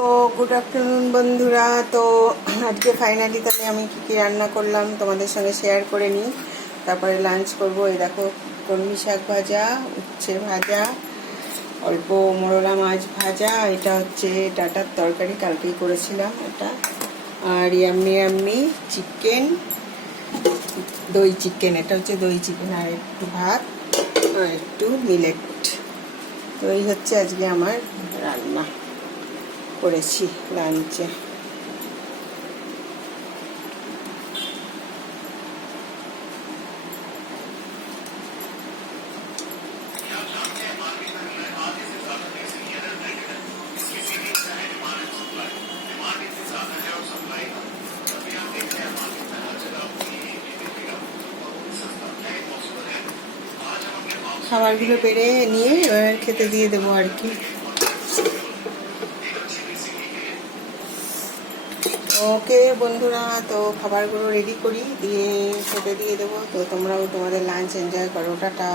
তো good afternoon বন্ধুরা। তো আজকে ফাইনালি তাহলে আমি কী কী রান্না করলাম তোমাদের সঙ্গে শেয়ার করে নিই, তারপরে লাঞ্চ করবো। এই দেখো, কলমি শাক ভাজা, উচ্ছে ভাজা, অল্প মোরলা মাছ ভাজা, এটা হচ্ছে ডাটার তরকারি, কালকেই করেছিলাম এটা, আর ইয়াম্মি চিকেন, দই চিকেন, এটা হচ্ছে দই চিকেন, আর একটু ভাত আর একটু মিলেট। তো এই হচ্ছে আজকে আমার রান্না করেছি লাঞ্চে। খাবারগুলো বেড়ে নিয়ে এবার খেতে দিয়ে দেবো আর কি। ওকে বন্ধুরা, তো খাবারগুলো রেডি করি, দিয়ে খেতে দিয়ে দেবো। তো তোমরাও তোমাদের লাঞ্চ এনজয় করো। টাটা।